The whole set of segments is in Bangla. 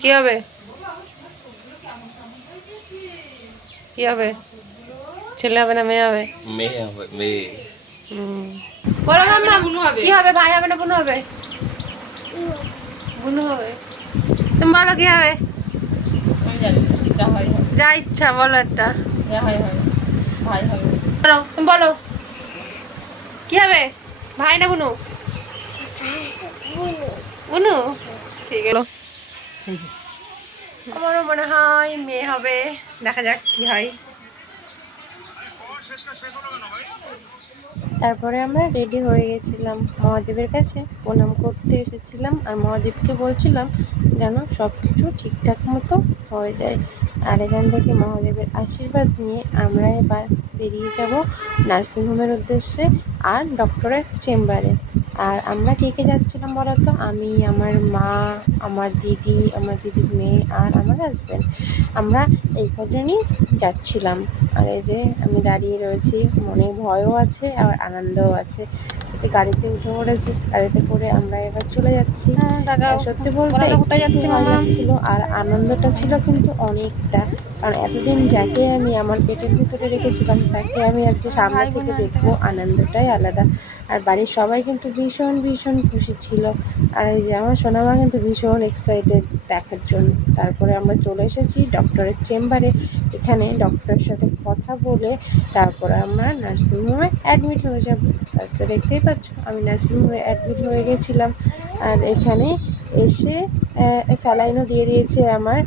কি হবে? কি হবে? ছেলে হবে না মেয়ে হবে? মেয়ে হবে, মেয়ে। বলো মাম্মা, কি হবে? ভাই হবে না বোন হবে? বোন হবে। তুমি বলো কি হবে? যা ইচ্ছা বলো একটা। বলো, তুমি বলো কি হবে? ভাই না বুনু? বুনু, ঠিক আছে। আমারও মনে হয় মেয়ে হবে, দেখা যাক কি হয়। তারপরে আমরা রেডি হয়ে গেছিলাম, মহাদেবের কাছে প্রণাম করতে এসেছিলাম। আর মহাদেবকে বলছিলাম যেন সব কিছু ঠিকঠাক মতো হয়ে যায়। আর এখান থেকে মহাদেবের আশীর্বাদ নিয়ে আমরা এবার বেরিয়ে যাব নার্সিংহোমের উদ্দেশ্যে আর ডক্টরের চেম্বারে। আর আমরা কে কে যাচ্ছিলাম বলতো? আমি, আমার মা, আমার দিদির মেয়ে আর আমার হাজব্যান্ড। আমরা এই কজনই যাচ্ছিলাম। আর এই যে আমি দাঁড়িয়ে রয়েছি, মনে ভয়ও আছে আর আনন্দও আছে। গাড়িতে উঠে পড়েছি, গাড়িতে করে আমরা এবার চলে যাচ্ছি। সত্যি বলতে একটু ভয় লাগছিল আর আনন্দটা ছিল কিন্তু অনেকটা। কারণ এতদিন যাকে আমি আমার পেটের ভিতরে রেখেছিলাম তাকে আমি আজকে সামনে থেকে দেখবো, আনন্দটাই আলাদা। আর বাড়ির সবাই কিন্তু ভীষণ ভীষণ খুশি ছিল। আর এই যে আমার সোনামা কিন্তু ভীষণ এক্সাইটেড দেখার জন্য। তারপরে আমরা চলে এসেছি ডক্টরের চেম্বারে। এখানে ডক্টরের সাথে কথা বলে তারপরে আমরা নার্সিংহোমে অ্যাডমিট হয়ে যাব। তারপরে দেখতেই পাচ্ছ আমি নার্সিংহোমে অ্যাডমিট হয়ে গেছিলাম। আর এখানে এসে স্যালাইনও দিয়ে দিয়েছে আমার,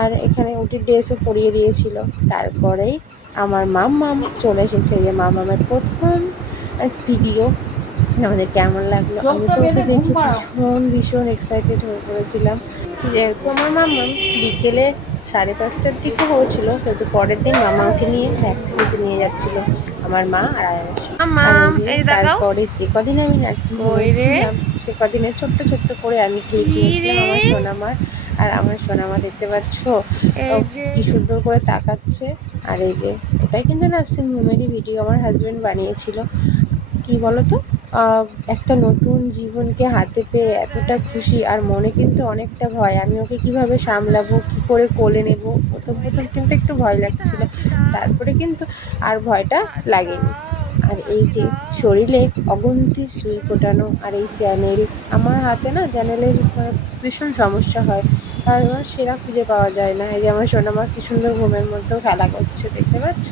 আর এখানে ওটির ড্রেসও পরিয়ে দিয়েছিল। তারপরেই আমার মাম্মাম চলে এসেছে। যে মাম্মামের প্রথম ভিডিও আমাদের কেমন লাগলো। আমি তো ওকে দেখে ভীষণ ভীষণ এক্সাইটেড হয়ে পড়েছিলাম। যেহেতু আমার মাম্মাম বিকেলে 5:30টার দিকে হয়েছিল, কিন্তু পরের দিন মামাকে নিয়ে ভ্যাকসিন দিতে নিয়ে যাচ্ছিল আমার মা আর তারপরে যে কদিন আমি নার্সিংহোমে ছিলাম সে কদিনে ছোট্ট ছোট্ট করে আমি কেক নিয়েছিলাম আমার সোনামার। আর আমার সোনামা দেখতে পাচ্ছ কি সুন্দর করে তাকাচ্ছে। আর এই যে এটাই কিন্তু নার্সিংহোমেরই ভিডিও আমার হাজব্যান্ড বানিয়েছিল। কি বলতো, একটা নতুন জীবনকে হাতে পেয়ে এতটা খুশি আর মনে কিন্তু অনেকটা ভয়। আমি ওকে কিভাবে সামলাবো, কি করে কোলে নেব, প্রথম প্রথম কিন্তু একটু ভয় লাগছিল। তারপরে কিন্তু আর ভয়টা লাগেনি। আর এই যে শরীরে অগুন্তি সুই ফোটানো আর এই চ্যানেল, আমার হাতে না চ্যানেলের ভীষণ সমস্যা হয় আর আমার সেরা খুঁজে পাওয়া যায় না। এই যে আমার সোনামা কি সুন্দর ঘুমের মধ্যেও খেলা করছে, দেখতে পাচ্ছ।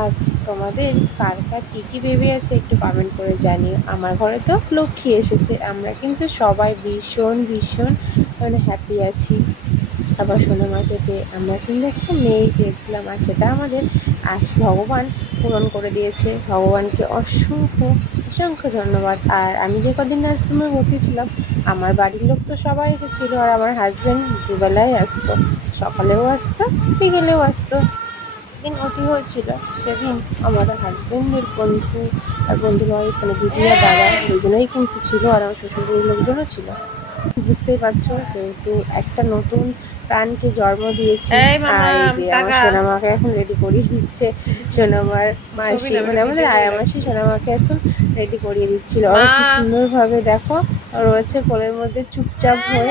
আর তোমাদের কার কার কী কী বেবি আছে একটু কমেন্ট করে জানিও। আমার ঘরে তো লক্ষ্মী এসেছে, আমরা কিন্তু সবাই ভীষণ ভীষণ হ্যাপি আছি। আবার সোনামাকে পেয়ে আমরা কিন্তু একটা মেয়ে চেয়েছিলাম, আর সেটা আমাদের ভগবান পূরণ করে দিয়েছে। ভগবানকে অসংখ্য অসংখ্য ধন্যবাদ। আর আমি যে কদিন নার্সিংহোমে ভর্তি ছিলাম আমার বাড়ির লোক তো সবাই এসেছিলো। আর আমার হাজব্যান্ড দুবেলায় আসতো, সকালেও আসতো বিকেলেও আসতো। দিন ওটি হয়েছিল সেদিন আমার হাজব্যান্ডের বন্ধু আর বন্ধুর ওয়াইফ মানে দিদি আর দাদা দুজনেই কিন্তু ছিল, আর আমার শ্বশুরবাড়ির লোকজনও ছিল। বুঝতেই পারছো, যেহেতু একটা নতুন প্রাণকে জন্ম দিয়েছি। আর এই যে আমার সোনামাকে এখন রেডি করিয়ে দিচ্ছে সোনামার মাসি, মানে আমাদের আয়া মাসি সোনামাকে এখন রেডি করিয়ে দিচ্ছিল। আর কি সুন্দরভাবে দেখো রয়েছে কোলের মধ্যে চুপচাপ হয়ে।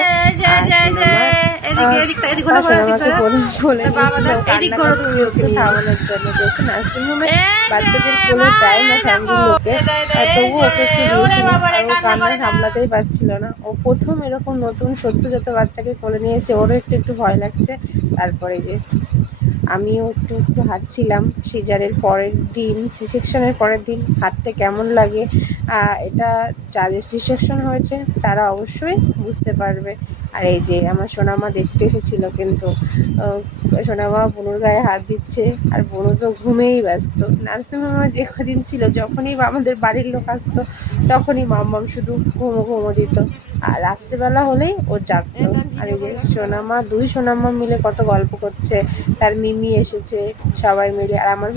আর সোনামাকে প্রথম বলে দিয়েছিল কান্না করতে ওকে থামানোর জন্য, যেহেতু নার্সিংহোমে বাচ্চাদের কোলে দেয় না ফ্যামিলির লোকে, আর তবু ওকে একটু দিয়েছিল। আর ও কান্না সামলাতেই পারছিল না। ও প্রথম এরকম নতুন সদ্যজাত বাচ্চাকে কোলে নিয়েছে, ওরও একটু একটু ভয় লাগছে। তারপরে যে আমিও একটু একটু হাঁটছিলাম সিজারের পরের দিন, সি সেকশনের পরের দিন হাঁটতে কেমন লাগে এটা যাদের সি সেকশন হয়েছে তারা অবশ্যই বুঝতে পারবে। আর এই যে আমার সোনামা দেখতে এসেছিলো, কিন্তু সোনামা বনুর গায়ে হাত দিচ্ছে আর বনু তো ঘুমেই ব্যস্ত। নার্সিংহোমে যে কদিন ছিল যখনই আমাদের বাড়ির লোক আসতো তখনই মাম্মাম শুধু ঘুমো ঘুমো দিত, আর রাত্রেবেলা হলেই ও জাগতো। আর এই যে সোনামা, দুই সোনামা মিলে কত গল্প করছে, তার মিমি এসেছে সবাই মিলে। আর আমার